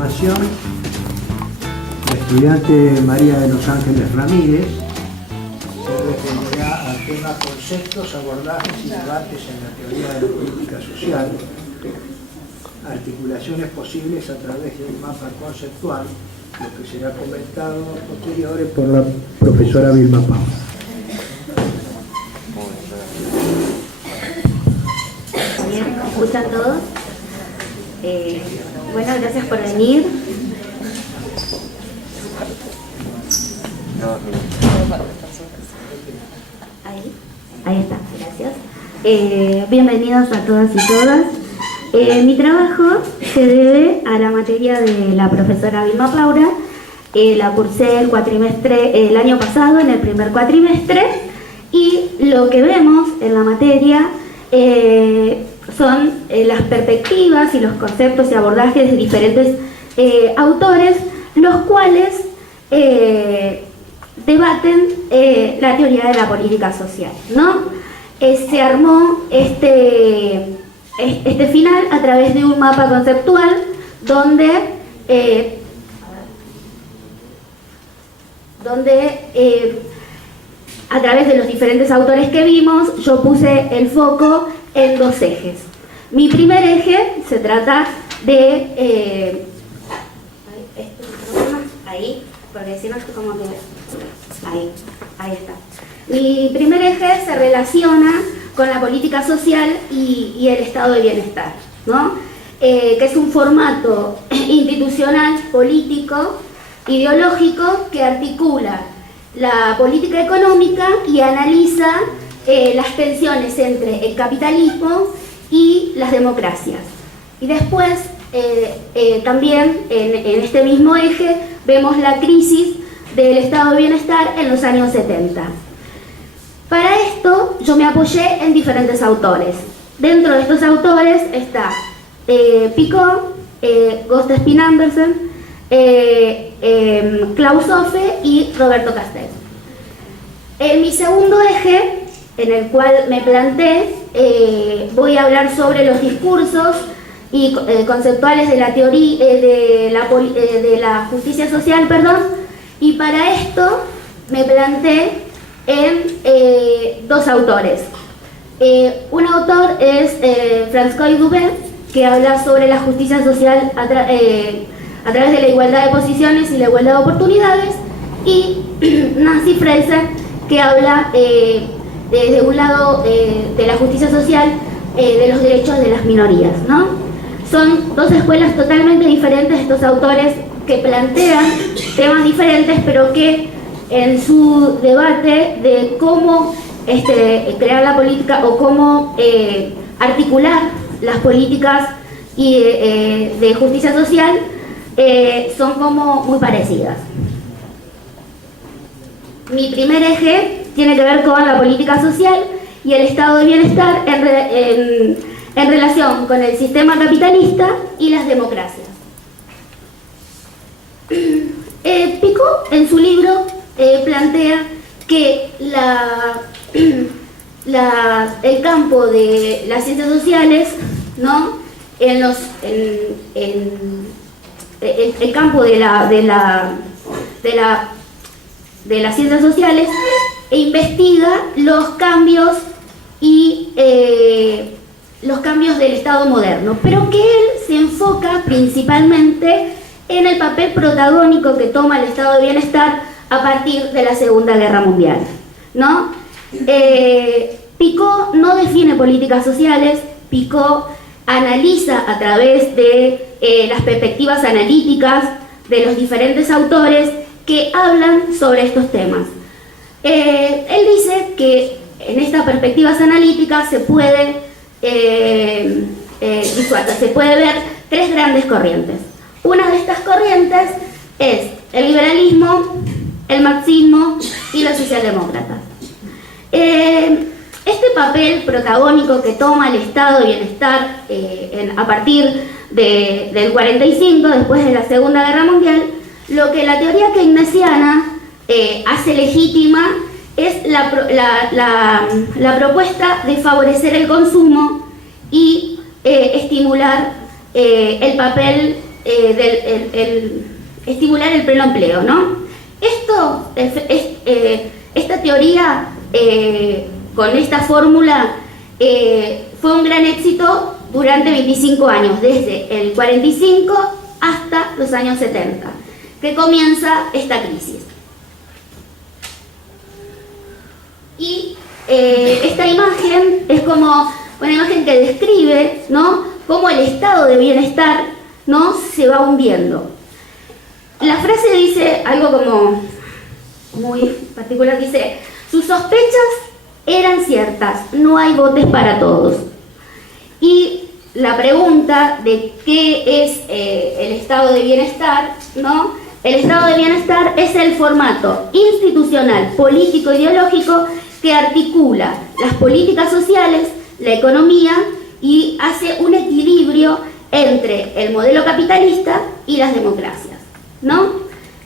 continuación, la estudiante María de los Ángeles Ramírez se referiría al tema conceptos, abordajes y debates en la teoría de la política social, articulaciones posibles a través de un mapa conceptual, lo que será comentado posteriores por la profesora Vilma Paula. Bien, ¿me escuchan todos? Bueno, gracias por venir. Ahí está, gracias. Bienvenidos a todas y todas. Mi trabajo se debe a la materia de la profesora Vilma Paula. La cursé el año pasado, en el primer cuatrimestre, y lo que vemos en la materia son las perspectivas y los conceptos y abordajes de diferentes autores, los cuales debaten la teoría de la política social, ¿no? Se armó este final a través de un mapa conceptual donde a través de los diferentes autores que vimos, yo puse el foco en dos ejes. Mi primer eje se trata de... ahí, porque si no es como que... Ahí está. Mi primer eje se relaciona con la política social y el estado de bienestar, ¿no? Que es un formato institucional, político, ideológico, que articula la política económica y analiza las tensiones entre el capitalismo y las democracias. Y después, también en este mismo eje, vemos la crisis del estado de bienestar en los años 70. Para esto, yo me apoyé en diferentes autores. Dentro de estos autores está Picot, Gösta Spin-Andersen, Klaus Hofe y Roberto Castel. En mi segundo eje, en el cual me planté, voy a hablar sobre los discursos y conceptuales de la teoría de la justicia social, y para esto me planté en dos autores. Un autor es François Dubé, que habla sobre la justicia social a través de la igualdad de posiciones y la igualdad de oportunidades, y Nancy Fraser, que habla desde un lado de la justicia social, de los derechos de las minorías, ¿no? Son dos escuelas totalmente diferentes, estos autores que plantean temas diferentes, pero que en su debate de cómo crear la política o cómo articular las políticas de justicia social son como muy parecidas. Mi primer eje tiene que ver con la política social y el estado de bienestar en relación con el sistema capitalista y las democracias. Picot, en su libro, plantea que el campo de las ciencias sociales, ¿no? El campo de las ciencias sociales investiga los cambios del Estado moderno, pero que él se enfoca principalmente en el papel protagónico que toma el estado de bienestar a partir de la Segunda Guerra Mundial, ¿no? Picot no define políticas sociales. Picot analiza a través de las perspectivas analíticas de los diferentes autores que hablan sobre estos temas. Él dice que en estas perspectivas analíticas se puede ver tres grandes corrientes. Una de estas corrientes es el liberalismo, el marxismo y los socialdemócratas. Este papel protagónico que toma el estado de bienestar a partir del 45, después de la Segunda Guerra Mundial, lo que la teoría keynesiana hace legítima es la propuesta de favorecer el consumo y estimular el papel estimular el pleno empleo, ¿no? Esta teoría, con esta fórmula, fue un gran éxito durante 25 años, desde el 45 hasta los años 70, que comienza esta crisis. Y esta imagen es como una imagen que describe, ¿no?, cómo el estado de bienestar, ¿no?, se va hundiendo. La frase dice algo como muy particular, dice: sus sospechas eran ciertas, no hay botes para todos. Y la pregunta de qué es el estado de bienestar, ¿no? El estado de bienestar es el formato institucional, político, ideológico que articula las políticas sociales, la economía, y hace un equilibrio entre el modelo capitalista y las democracias, ¿no?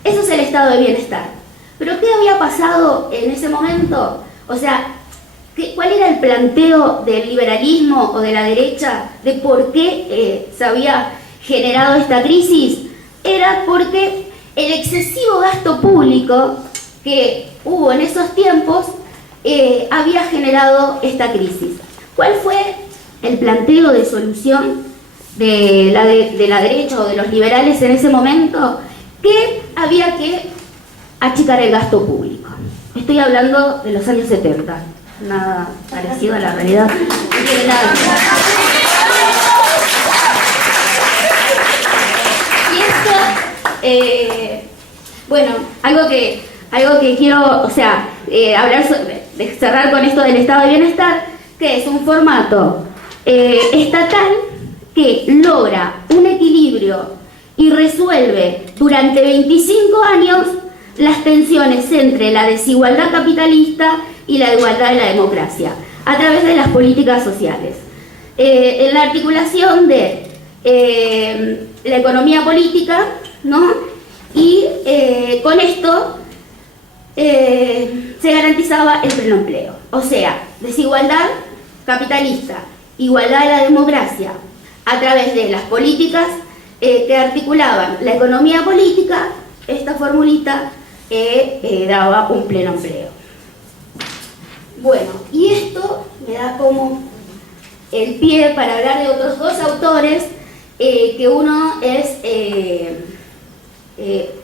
Eso es el estado de bienestar. Pero ¿qué había pasado en ese momento? O sea, ¿cuál era el planteo del liberalismo o de la derecha de por qué se había generado esta crisis? Era porque el excesivo gasto público que hubo en esos tiempos había generado esta crisis. ¿Cuál fue el planteo de solución de la derecha o de los liberales en ese momento? Que había que achicar el gasto público. Estoy hablando de los años 70. Nada parecido a la realidad. No tiene nada que ver. Y esto, bueno, algo que quiero, o sea, hablar de cerrar con esto del estado de bienestar, que es un formato estatal que logra un equilibrio y resuelve durante 25 años las tensiones entre la desigualdad capitalista y la igualdad de la democracia, a través de las políticas sociales. En la articulación de la economía política, ¿no? Y con esto se garantizaba el pleno empleo. O sea, desigualdad capitalista, igualdad de la democracia, a través de las políticas que articulaban la economía política. Esta formulita daba un pleno empleo. Bueno, y esto me da como el pie para hablar de otros dos autores, que uno es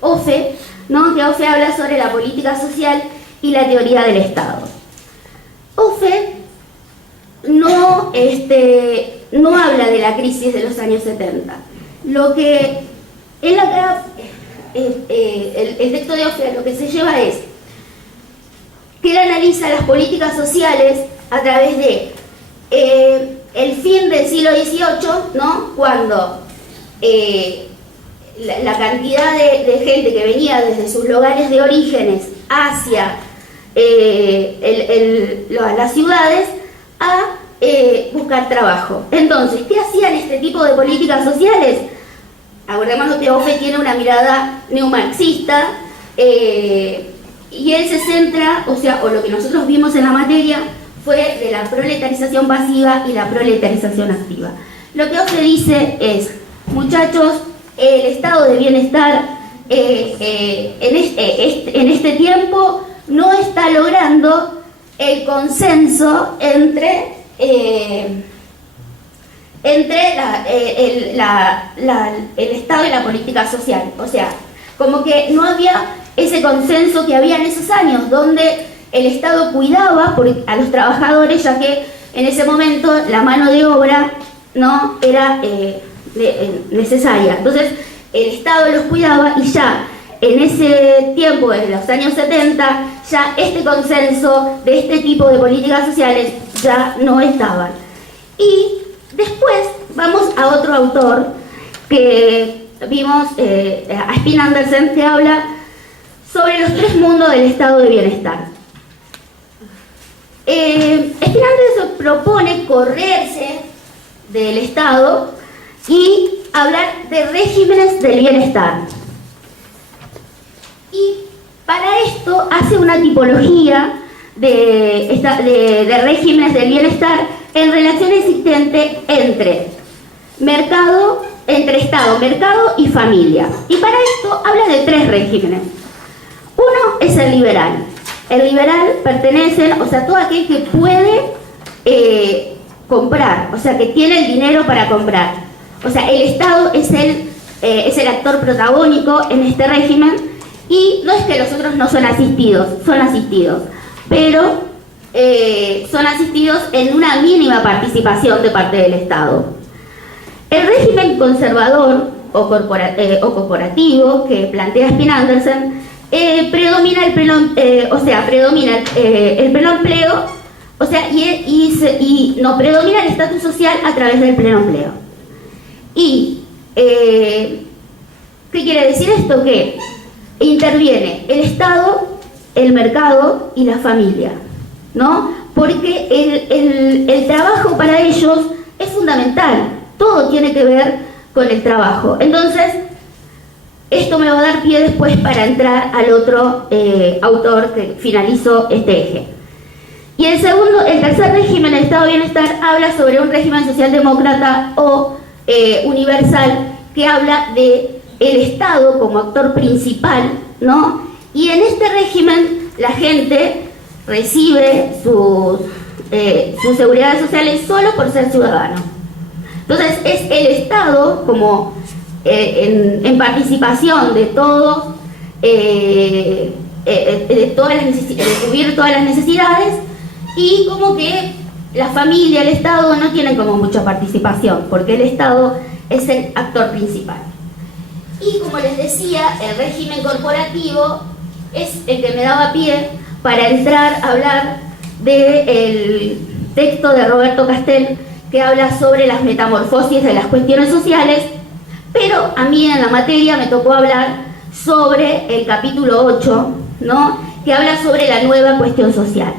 Offe, ¿no? Que Offe habla sobre la política social y la teoría del Estado. Offe no habla de la crisis de los años 70. Lo que él acá, el texto de Offe, lo que se lleva es que él analiza las políticas sociales a través de el fin del siglo XVIII, ¿no? Cuando la cantidad de gente que venía desde sus lugares de orígenes hacia las ciudades a buscar trabajo. Entonces, ¿qué hacían este tipo de políticas sociales? Acordémonos que Offe tiene una mirada neomarxista, y él se centra, o lo que nosotros vimos en la materia fue de la proletarización pasiva y la proletarización activa. Lo que Offe dice es: muchachos, el estado de bienestar en este tiempo no está logrando el consenso entre el Estado y la política social. O sea, como que no había ese consenso que había en esos años, donde el Estado cuidaba a los trabajadores, ya que en ese momento la mano de obra no era necesaria. Entonces el Estado los cuidaba, y ya en ese tiempo, en los años 70, ya este consenso de este tipo de políticas sociales ya no estaban. Y después vamos a otro autor que vimos, a Spin Andersen, que habla sobre los tres mundos del estado de bienestar. Spin Andersen propone correrse del Estado y hablar de regímenes del bienestar. Y para esto hace una tipología de regímenes del bienestar en relación existente entre mercado entre Estado, mercado y familia. Y para esto habla de 3 regímenes. Uno es el liberal. El liberal pertenece, o sea, todo aquel que puede comprar, o sea, que tiene el dinero para comprar. O sea, el Estado es el actor protagónico en este régimen, y no es que los otros no son asistidos, pero son asistidos en una mínima participación de parte del Estado. El régimen conservador o corporativo que plantea Spin-Andersen predomina el pleno empleo, o sea, predomina el estatus social a través del pleno empleo. Y ¿qué quiere decir esto? Que interviene el Estado, el mercado y la familia, ¿no? Porque el trabajo para ellos es fundamental, todo tiene que ver con el trabajo. Entonces, esto me va a dar pie después para entrar al otro autor que finalizó este eje. Y el tercer régimen, el Estado de Bienestar, habla sobre un régimen socialdemócrata o universal, que habla de el Estado como actor principal, ¿no? Y en este régimen la gente recibe sus seguridades sociales solo por ser ciudadano. Entonces es el Estado como en participación de todos, de cubrir todas las necesidades, y como que la familia, el Estado no tienen como mucha participación, porque el Estado es el actor principal. Y como les decía, el régimen corporativo es el que me daba pie para entrar a hablar del texto de Roberto Castel, que habla sobre las metamorfosis de las cuestiones sociales, pero a mí en la materia me tocó hablar sobre el capítulo 8, ¿no? Que habla sobre la nueva cuestión social,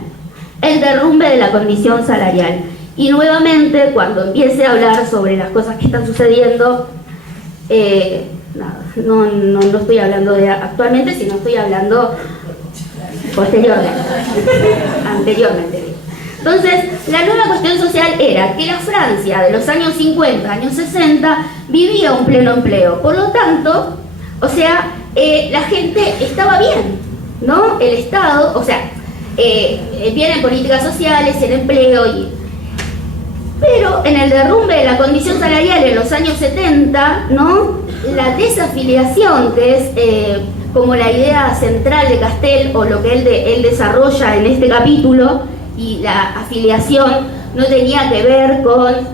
el derrumbe de la condición salarial. Y nuevamente, cuando empiece a hablar sobre las cosas que están sucediendo, no estoy hablando de actualmente, sino estoy hablando anteriormente. Entonces, la nueva cuestión social era que la Francia de los años 50, años 60, vivía un pleno empleo. Por lo tanto, o sea, la gente estaba bien, ¿no? El Estado, o sea, bien en políticas sociales, en empleo, pero en el derrumbe de la condición salarial en los años 70, ¿no? La desafiliación, que es como la idea central de Castel, o lo que él desarrolla en este capítulo, y la afiliación no tenía que ver con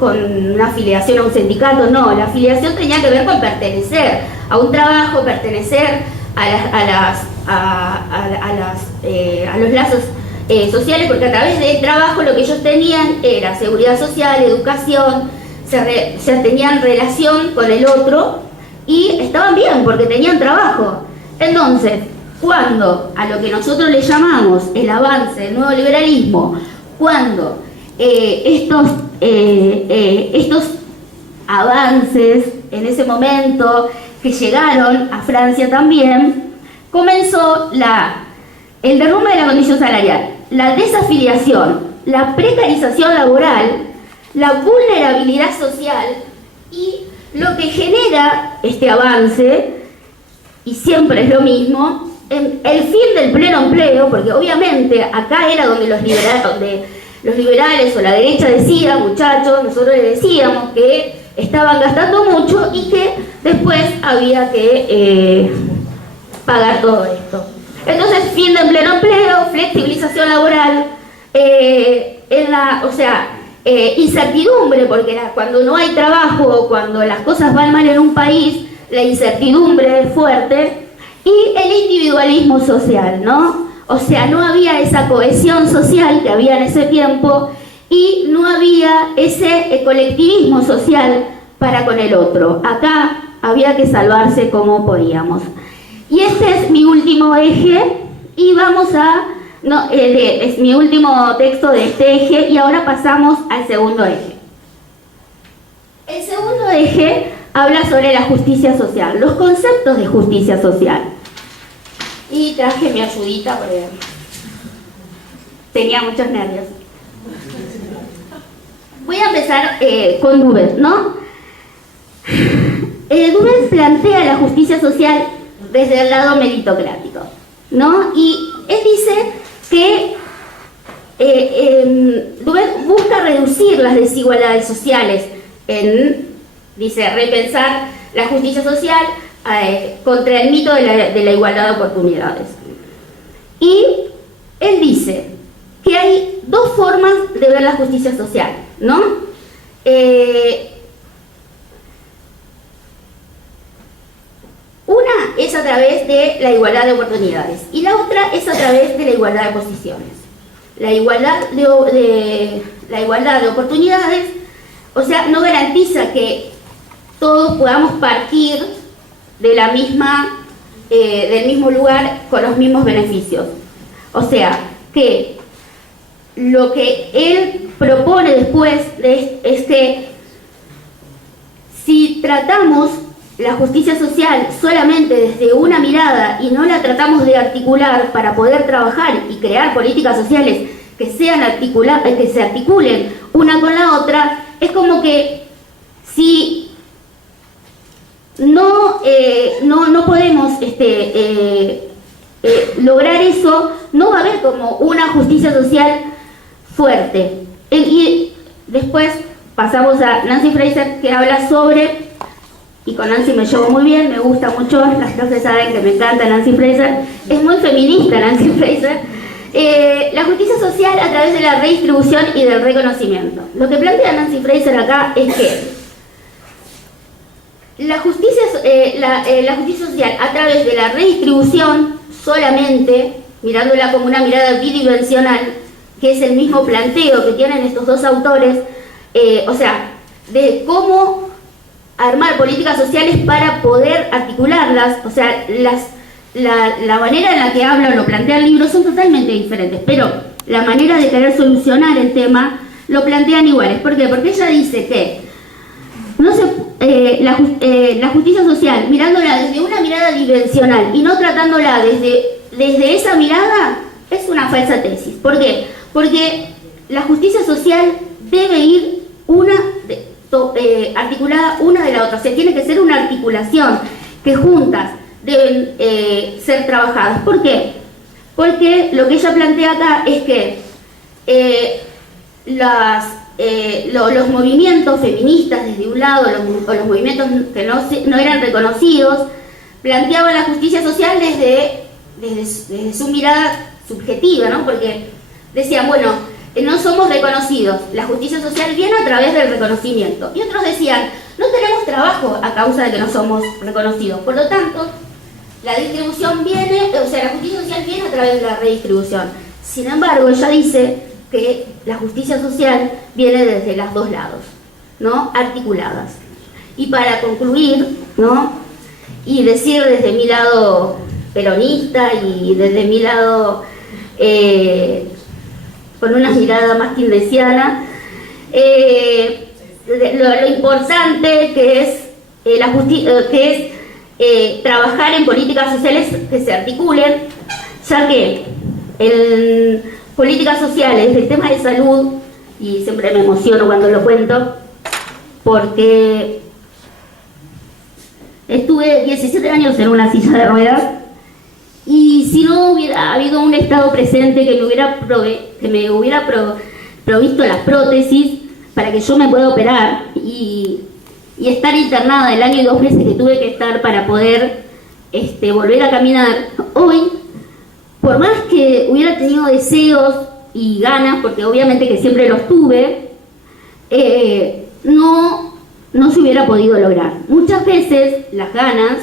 una afiliación a un sindicato, no, la afiliación tenía que ver con pertenecer a un trabajo, pertenecer a los lazos sociales, porque a través del trabajo lo que ellos tenían era seguridad social, educación, se tenían relación con el otro y estaban bien porque tenían trabajo. Entonces, cuando a lo que nosotros le llamamos el avance del nuevo liberalismo, cuando estos avances en ese momento que llegaron a Francia también, comenzó el derrumbe de la condición salarial, la desafiliación, la precarización laboral, la vulnerabilidad social, y lo que genera este avance, y siempre es lo mismo, el fin del pleno empleo, porque obviamente acá era donde los liberales o la derecha decía, muchachos, nosotros les decíamos que estaban gastando mucho y que después había que pagar todo esto. Entonces, fin del pleno empleo, flexibilización laboral, incertidumbre, porque cuando no hay trabajo, cuando las cosas van mal en un país, la incertidumbre es fuerte, y el individualismo social, ¿no? O sea, no había esa cohesión social que había en ese tiempo, y no había ese colectivismo social para con el otro. Acá había que salvarse como podíamos. Y este es mi último eje, y es mi último texto de este eje, y ahora pasamos al segundo eje. El segundo eje habla sobre la justicia social, los conceptos de justicia social. Y traje mi ayudita porque tenía muchos nervios. Voy a empezar con Dubé, ¿no? Dubé plantea la justicia social desde el lado meritocrático, ¿no? Y él dice que Dubé busca reducir las desigualdades sociales dice, repensar la justicia social contra el mito de la igualdad de oportunidades. Y él dice que hay dos formas de ver la justicia social, ¿no? Una es a través de la igualdad de oportunidades y la otra es a través de la igualdad de posiciones. La igualdad de oportunidades, o sea, no garantiza que todos podamos partir de la del mismo lugar con los mismos beneficios. O sea, que lo que él propone después es que si tratamos la justicia social solamente desde una mirada y no la tratamos de articular para poder trabajar y crear políticas sociales que se articulen una con la otra, es como que si no podemos lograr eso, no va a haber como una justicia social fuerte. Y después pasamos a Nancy Fraser, que habla sobre, y con Nancy me llevo muy bien, me gusta mucho, las clases saben que me encanta Nancy Fraser, es muy feminista Nancy Fraser. La justicia social a través de la redistribución y del reconocimiento. Lo que plantea Nancy Fraser acá es que la justicia social a través de la redistribución solamente, mirándola como una mirada bidimensional, que es el mismo planteo que tienen estos dos autores, o sea, de cómo armar políticas sociales para poder articularlas, o sea, la manera en la que habla o lo plantea el libro son totalmente diferentes, pero la manera de querer solucionar el tema lo plantean iguales. ¿Por qué? Porque ella dice que la justicia social, mirándola desde una mirada dimensional y no tratándola desde esa mirada, es una falsa tesis. ¿Por qué? Porque la justicia social debe ir articulada una de la otra, o sea, tiene que ser una articulación que juntas deben ser trabajadas. ¿Por qué? Porque lo que ella plantea acá es que los movimientos feministas desde un lado, o los movimientos que no eran reconocidos, planteaban la justicia social desde su mirada subjetiva, ¿no? Porque decían, bueno, no somos reconocidos, la justicia social viene a través del reconocimiento. Y otros decían, no tenemos trabajo a causa de que no somos reconocidos, por lo tanto, la distribución viene, o sea, la justicia social viene a través de la redistribución. Sin embargo, ella dice que la justicia social viene desde los dos lados, ¿no? Articuladas. Y para concluir, ¿no? Y decir desde mi lado peronista y desde mi lado con una mirada más keynesiana, lo importante que es trabajar en políticas sociales que se articulen, ya que en políticas sociales, el tema de salud, y siempre me emociono cuando lo cuento, porque estuve 17 años en una silla de ruedas, y si no hubiera habido un Estado presente que me hubiera provisto las prótesis para que yo me pueda operar y estar internada el año y 2 meses que tuve que estar para poder volver a caminar, hoy, por más que hubiera tenido deseos y ganas, porque obviamente que siempre los tuve, no se hubiera podido lograr. Muchas veces las ganas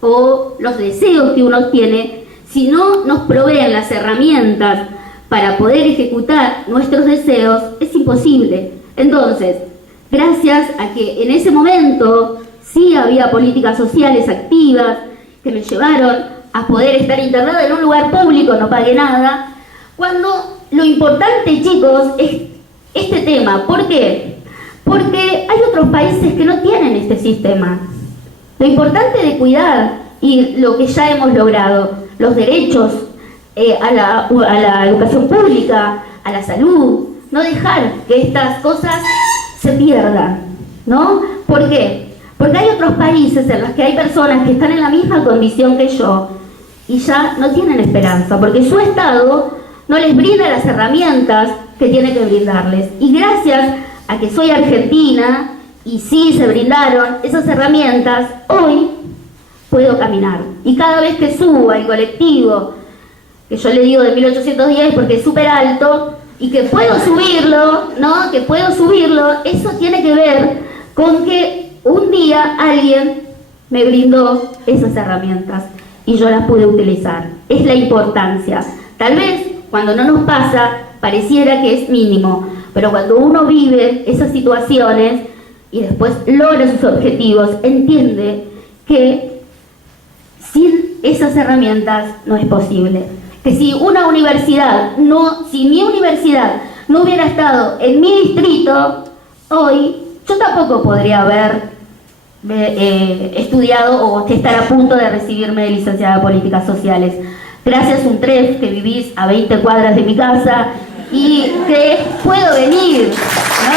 o los deseos que uno tiene, si no nos proveen las herramientas para poder ejecutar nuestros deseos, es imposible. Entonces, gracias a que en ese momento sí había políticas sociales activas que me llevaron a poder estar internada en un lugar público, no pagué nada, cuando lo importante, chicos, es este tema. ¿Por qué? Porque hay otros países que no tienen este sistema. Lo importante de cuidar y lo que ya hemos logrado, los derechos a la educación pública, a la salud, no dejar que estas cosas se pierdan, ¿no? ¿Por qué? Porque hay otros países en los que hay personas que están en la misma condición que yo y ya no tienen esperanza, porque su Estado no les brinda las herramientas que tiene que brindarles. Y gracias a que soy argentina y sí se brindaron esas herramientas, hoy puedo caminar. Y cada vez que subo al colectivo, que yo le digo de 1810 porque es súper alto, y que puedo subirlo, ¿no? Que puedo subirlo, eso tiene que ver con que un día alguien me brindó esas herramientas y yo las pude utilizar. Es la importancia. Tal vez cuando no nos pasa pareciera que es mínimo, pero cuando uno vive esas situaciones y después logra sus objetivos, entiende que sin esas herramientas no es posible. Que si una universidad, si mi universidad no hubiera estado en mi distrito, hoy yo tampoco podría haber estudiado o estar a punto de recibirme de licenciada en Políticas Sociales. Gracias a un TREF que vivís a 20 cuadras de mi casa y que puedo venir, ¿no?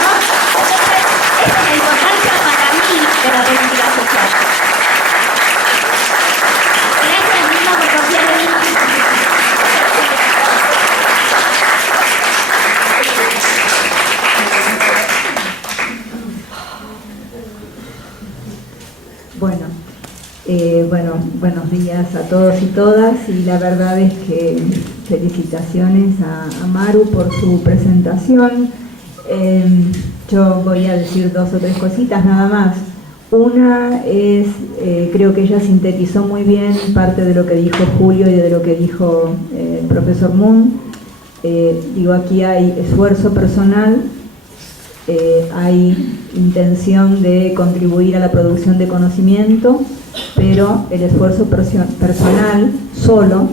Esa es la importancia para mí de la política social. Gracias, Nina, por confiar en mí. Buenos días a todos y todas, y la verdad es que felicitaciones a Maru por su presentación. Yo voy a decir 2 o 3 cositas nada más. Una es, creo que ella sintetizó muy bien parte de lo que dijo Julio y de lo que dijo el profesor Moon. Aquí hay esfuerzo personal, hay intención de contribuir a la producción de conocimiento, pero el esfuerzo personal solo,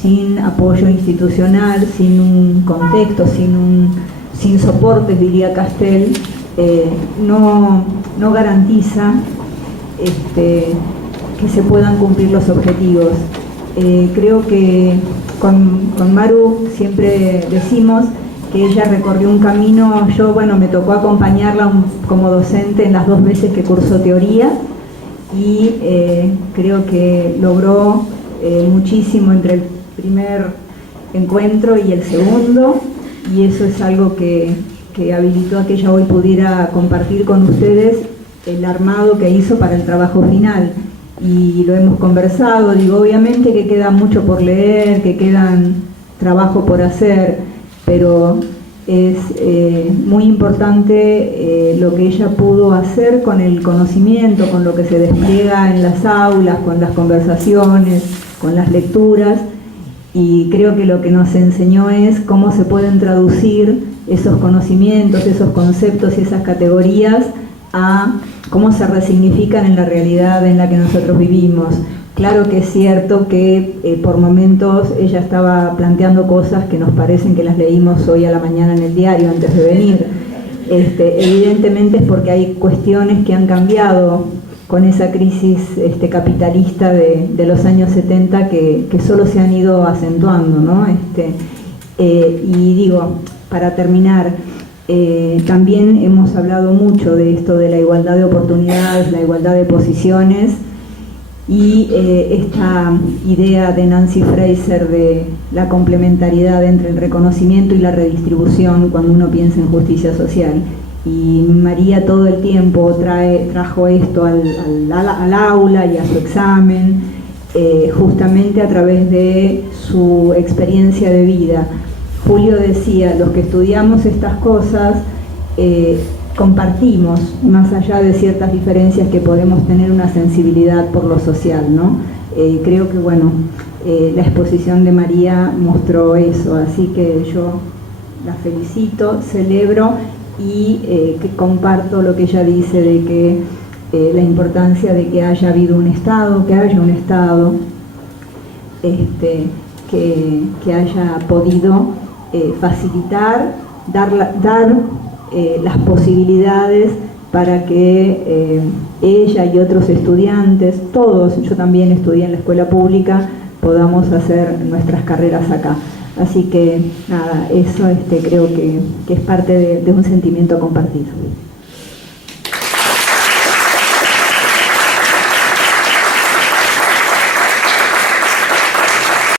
sin apoyo institucional, sin un contexto, sin soportes, diría Castel, no garantiza que se puedan cumplir los objetivos. Creo que con Maru siempre decimos que ella recorrió un camino. Yo, me tocó acompañarla como docente en las 2 veces que cursó teoría, y creo que logró muchísimo entre el primer encuentro y el segundo, y eso es algo que habilitó a que ella hoy pudiera compartir con ustedes el armado que hizo para el trabajo final. Y lo hemos conversado, obviamente que queda mucho por leer, que quedan trabajo por hacer, pero es muy importante lo que ella pudo hacer con el conocimiento, con lo que se despliega en las aulas, con las conversaciones, con las lecturas, y creo que lo que nos enseñó es cómo se pueden traducir esos conocimientos, esos conceptos y esas categorías a cómo se resignifican en la realidad en la que nosotros vivimos. Claro que es cierto que por momentos ella estaba planteando cosas que nos parecen que las leímos hoy a la mañana en el diario antes de venir. Evidentemente es porque hay cuestiones que han cambiado con esa crisis capitalista de los años 70 que solo se han ido acentuando, ¿no? Para terminar, también hemos hablado mucho de esto de la igualdad de oportunidades, la igualdad de posiciones, y esta idea de Nancy Fraser de la complementariedad entre el reconocimiento y la redistribución cuando uno piensa en justicia social. Y María todo el tiempo trajo esto al aula y a su examen, justamente a través de su experiencia de vida. Julio decía, los que estudiamos estas cosas compartimos, más allá de ciertas diferencias, que podemos tener una sensibilidad por lo social, ¿no? Creo que, la exposición de María mostró eso, así que yo la felicito, celebro y que comparto lo que ella dice de que la importancia de que haya habido un Estado, que haya un Estado que haya podido facilitar, dar las posibilidades para que ella y otros estudiantes, todos, yo también estudié en la escuela pública, podamos hacer nuestras carreras acá. Así que nada, eso creo que es parte de un sentimiento compartido.